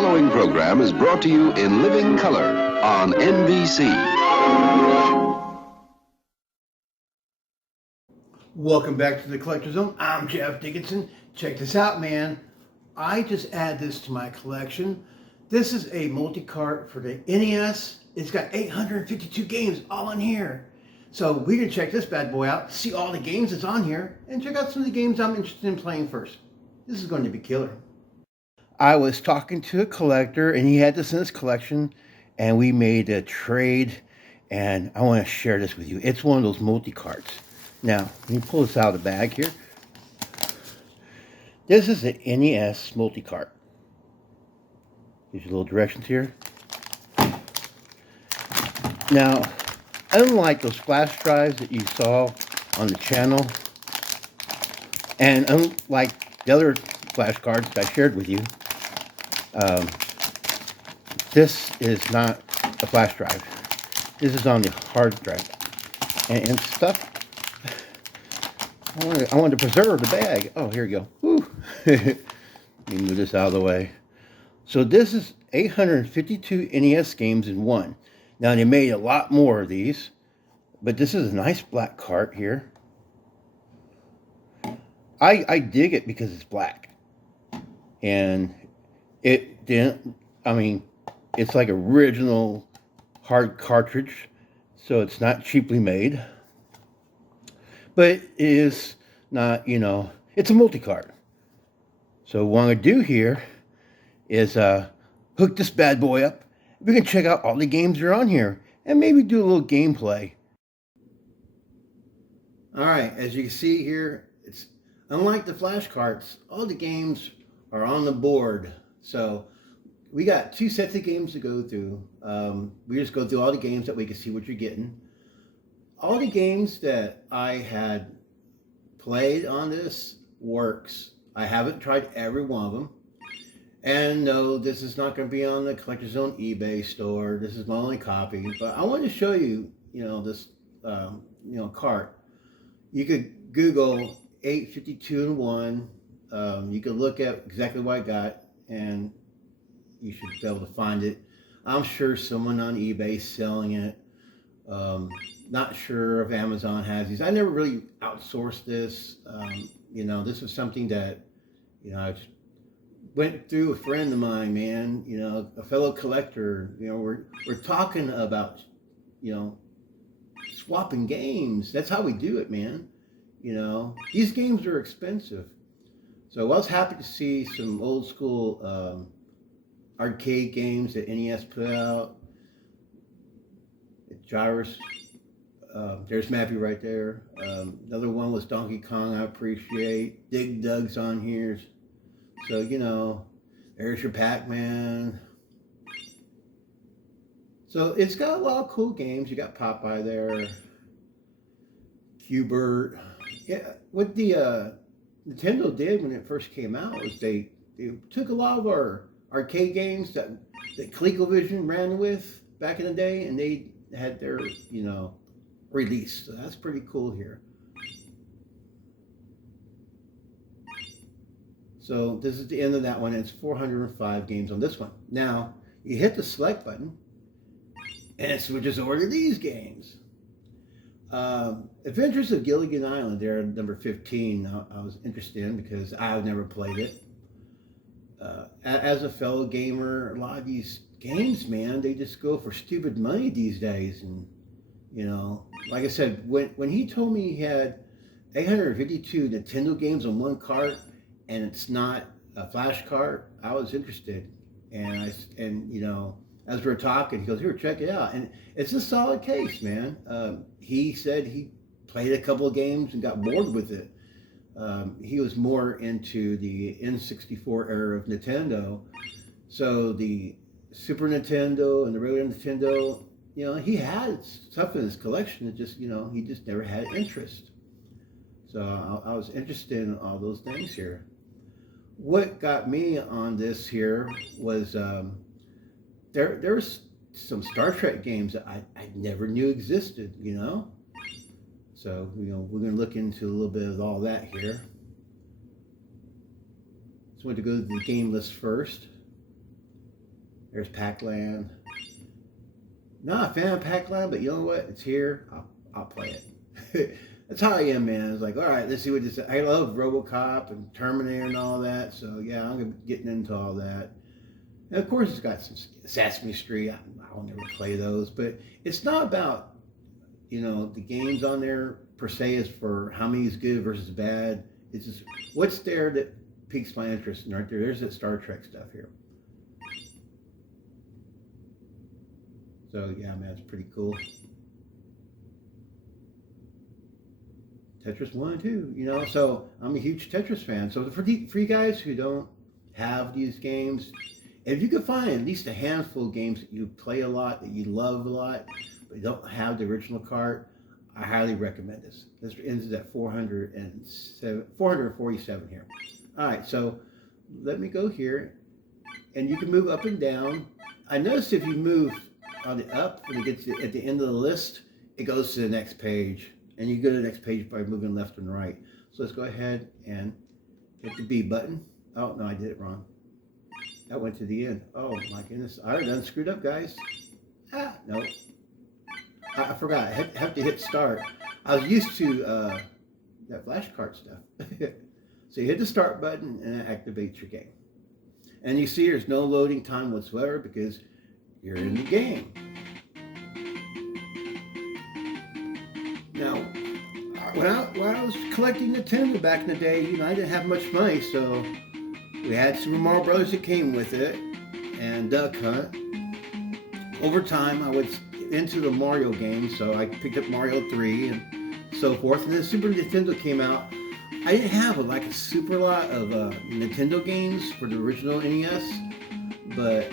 following program is brought to you in living color on NBC. Welcome back to the Collector Zone. I'm Jeff Dickinson. Check this out, man. I just added this to my collection. This is a multi-cart for the NES. It's got 852 games all in here. So we're going to check this bad boy out, see all the games that's on here, and check out some of the games I'm interested in playing first. This is going to be killer. I was talking to a collector, and he had this in his collection, and we made a trade, and I want to share this with you. It's one of those multi-carts. Now, let me pull this out of the bag here. This is an NES multi-cart. These are little directions here. Now, unlike those flash drives that you saw on the channel, and unlike the other flash cards that I shared with you, this is not a flash drive. This is on the hard drive. And stuff, I wanted to preserve the bag. Oh, here we go. Woo. Let me move this out of the way. So this is 852 NES games in one. Now, they made a lot more of these, but this is a nice black cart here. I dig it because it's black. And it didn't, I mean, it's like original hard cartridge, so it's not cheaply made. But it is not, it's a multi-cart. So what I'm going to do here is hook this bad boy up. We can check out all the games that are on here and maybe do a little gameplay. All right, as you can see here, it's unlike the flash carts, all the games are on the board. So we got two sets of games to go through. We just go through all the games that we can see what you're getting. All the games that I had played on this works. I haven't tried every one of them. And no, this is not going to be on the Collector's Zone eBay store. This is my only copy. But I wanted to show you, this, cart. You could Google 852 in one. You could look at exactly what I got, and you should be able to find it. I'm sure someone on eBay is selling it. Not sure if Amazon has these. I never really outsourced this. This was something that, I just went through a friend of mine, man, a fellow collector. We're talking about, swapping games. That's how we do it, man. These games are expensive. So I was happy to see some old school arcade games that NES put out. Gyrus. There's Mappy right there. Another one was Donkey Kong, I appreciate. Dig Dug's on here. So, there's your Pac-Man. So it's got a lot of cool games. You got Popeye there. Hubert. Yeah, what the Nintendo did when it first came out was they took a lot of our arcade games that ColecoVision ran with back in the day, and they had their, release. So that's pretty cool here. So this is the end of that one. It's 405 games on this one. Now, you hit the select button, and it switches over to these games. Adventures of Gilligan Island, there, number 15, I was interested in because I've never played it. As a fellow gamer, a lot of these games, man, they just go for stupid money these days. And, like I said, when he told me he had 852 Nintendo games on one cart, and it's not a flash cart, I was interested. And as we're talking, he goes, "Here, check it out." And it's a solid case, man. He said he played a couple of games and got bored with it. He was more into the N64 era of Nintendo. So the Super Nintendo and the regular Nintendo, he had stuff in his collection that just, he just never had interest. So I was interested in all those things here. What got me on this here was there's some Star Trek games that I never knew existed, So, we're going to look into a little bit of all that here. Just want to go to the game list first. There's Pac-Land. Not a fan of Pac-Land, but you know what? It's here. I'll play it. That's how I am, man. It's like, all right, let's see what this. I love RoboCop and Terminator and all that. So yeah, I'm getting into all that. And of course, it's got some Sesame Street. I'll never play those, but it's not about, you know, the games on there per se is for how many is good versus bad. It's just what's there that piques my interest. And right there, there's that Star Trek stuff here. So yeah, man, it's pretty cool. Tetris 1 and 2, you know, so I'm a huge Tetris fan. So for you guys who don't have these games, if you could find at least a handful of games that you play a lot, that you love a lot, but you don't have the original cart, I highly recommend this. This ends at 447 here. All right, so let me go here, and you can move up and down. I noticed if you move on the up, when it gets at the end of the list, it goes to the next page. And you go to the next page by moving left and right. So let's go ahead and hit the B button. Oh, no, I did it wrong. That went to the end. Oh, my goodness. I done screwed up, guys. Ah, no. I forgot. I have to hit start. I was used to that flashcard stuff. So you hit the start button and it activates your game. And you see there's no loading time whatsoever because you're in the game. Now, when I was collecting Nintendo back in the day, you know, I didn't have much money, so we had Super Mario Brothers that came with it, and Duck Hunt. Over time, I was into the Mario games, so I picked up Mario 3 and so forth. And then Super Nintendo came out. I didn't have a super lot of Nintendo games for the original NES, but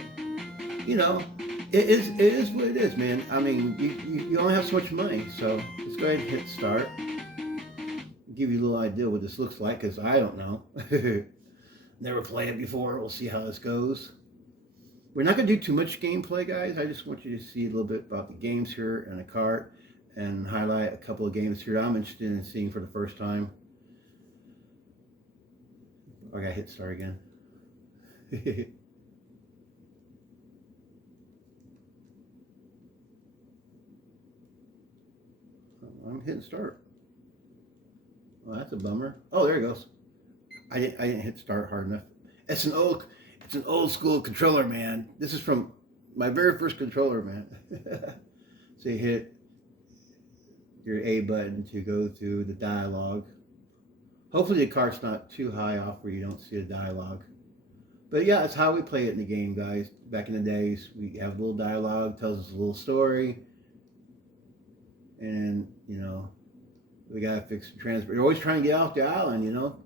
you know, it is what it is, man. I mean, you only have so much money, so let's go ahead and hit start. Give you a little idea what this looks like, because I don't know. Never played it before. We'll see how this goes. We're not going to do too much gameplay, guys. I just want you to see a little bit about the games here and the cart, and highlight a couple of games here I'm interested in seeing for the first time. I gotta hit start again. I'm hitting start. Well, that's a bummer. Oh, there it goes. I didn't hit start hard enough. It's an old school controller, man. This is from my very first controller, man. So you hit your A button to go through the dialogue. Hopefully the cart's not too high off where you don't see the dialogue. But yeah, it's how we play it in the game, guys. Back in the days, we have a little dialogue, tells us a little story. And, you know, we gotta fix the transport. You're always trying to get off the island, you know.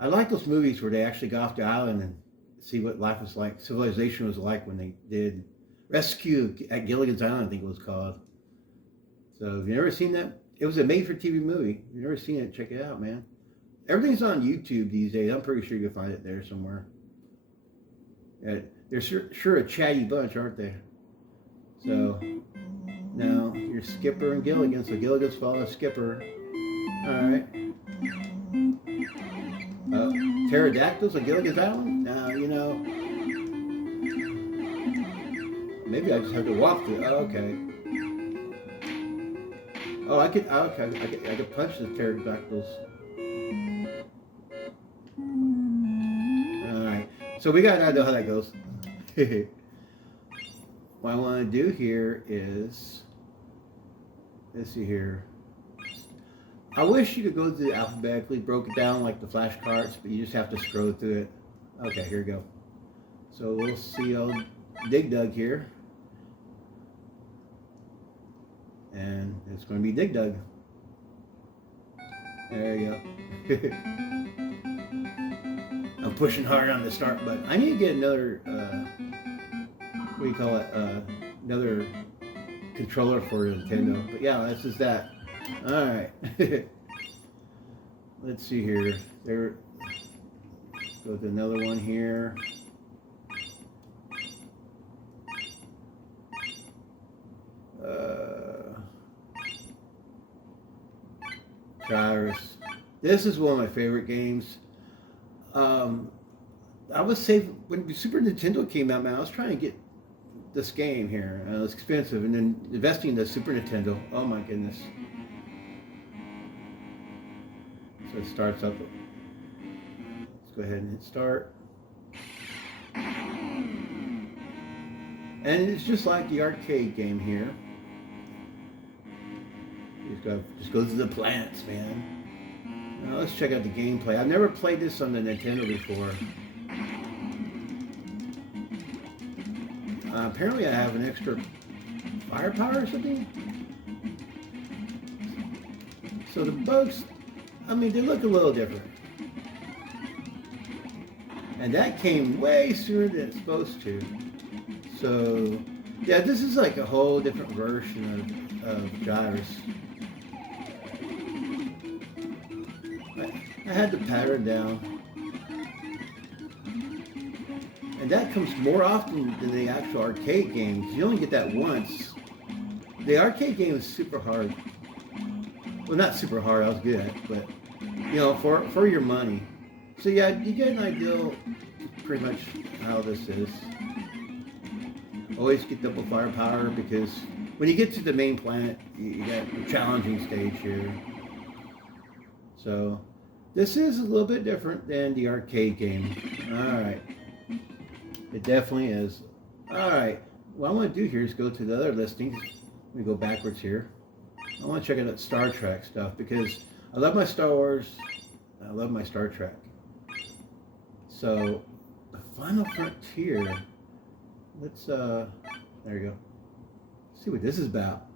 I like those movies where they actually go off the island and see what life was like, civilization was like when they did Rescue at Gilligan's Island, I think it was called. So if you've never seen that, it was a made-for-TV movie. If you've never seen it, check it out, man. Everything's on YouTube these days. I'm pretty sure you'll find it there somewhere. They're sure a chatty bunch, aren't they? So now you're Skipper and Gilligan. So Gilligan's following Skipper. All right. Pterodactyls on Gilligan's Island? Now, you know, maybe I just have to walk through. Oh, okay. Oh, I could punch the pterodactyls. All right. So we gotta know how that goes. What I want to do here is, let's see here. I wish you could go through it alphabetically, broke it down like the flashcards, but you just have to scroll through it. Okay, here we go. So we'll see old Dig Dug here. And it's going to be Dig Dug. There you go. I'm pushing hard on the start button. I need to get another, what do you call it, another controller for Nintendo. But yeah, this is that. All right. Let's see here. There. Go to another one here. Gyrus. This is one of my favorite games. I was saving when the Super Nintendo came out, man. I was trying to get this game here. It was expensive, and then investing in the Super Nintendo. Oh my goodness! So it starts up. Let's go ahead and hit start. And it's just like the arcade game here. Just go to the plants, man. Now let's check out the gameplay. I've never played this on the Nintendo before. Apparently I have an extra firepower or something. So the bugs, I mean, they look a little different. And that came way sooner than it's supposed to. So, yeah, this is like a whole different version of Gyrus. I had the pattern down. And that comes more often than the actual arcade games. You only get that once. The arcade game is super hard. Well, not super hard, I was good at it, but, you know, for your money. So yeah, you get an idea pretty much how this is. Always get double firepower because when you get to the main planet, you got a challenging stage here. So this is a little bit different than the arcade game. Alright. It definitely is. Alright. What I want to do here is go to the other listings. Let me go backwards here. I want to check out that Star Trek stuff because I love my Star Wars. I love my Star Trek. So, the Final Frontier. Let's, there you go. Let's see what this is about.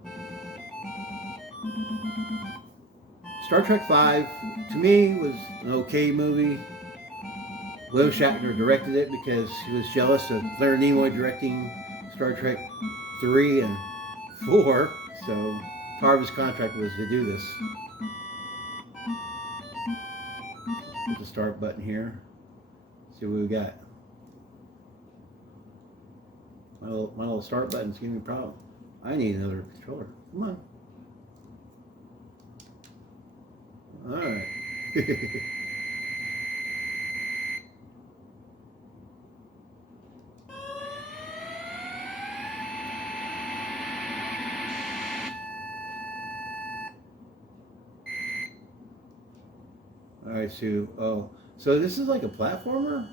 Star Trek V, to me, was an okay movie. William Shatner directed it because he was jealous of Leonard Nimoy directing Star Trek 3 and 4. So, part of his contract was to do this. Hit the start button here. See what we got. My little start button's giving me a problem. I need another controller. Come on. Alright. Alright, so this is like a platformer,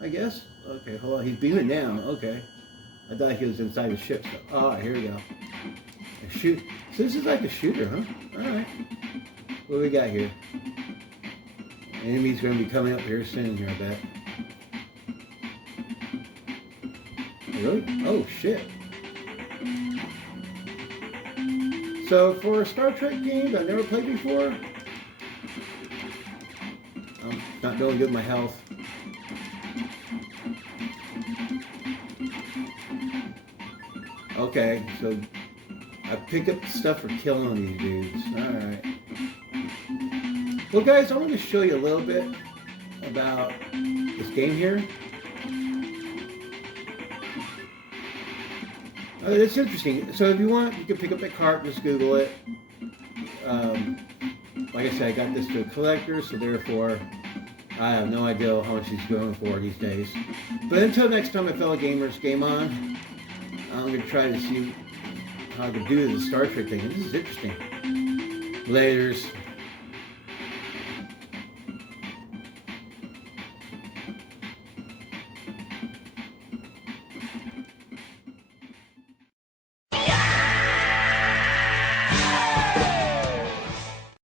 I guess? Okay, hold on, he's beaming down, okay. I thought he was inside the ship, so, oh, here we go. Shoot, so this is like a shooter, huh? Alright. What do we got here? Enemy's gonna be coming up here soon here, I bet. Really? Oh, shit. So, for a Star Trek game I've never played before, I'm not doing good with my health. Okay, so I pick up stuff for killing these dudes. Alright. Well guys, I want to show you a little bit about this game here. It's interesting. So if you want, you can pick up the cart, just Google it. Like I said, I got this to a collector, so therefore I have no idea how much he's going for these days. But until next time, my fellow gamers, game on. I'm going to try to see how to do the Star Trek thing. This is interesting. Laters.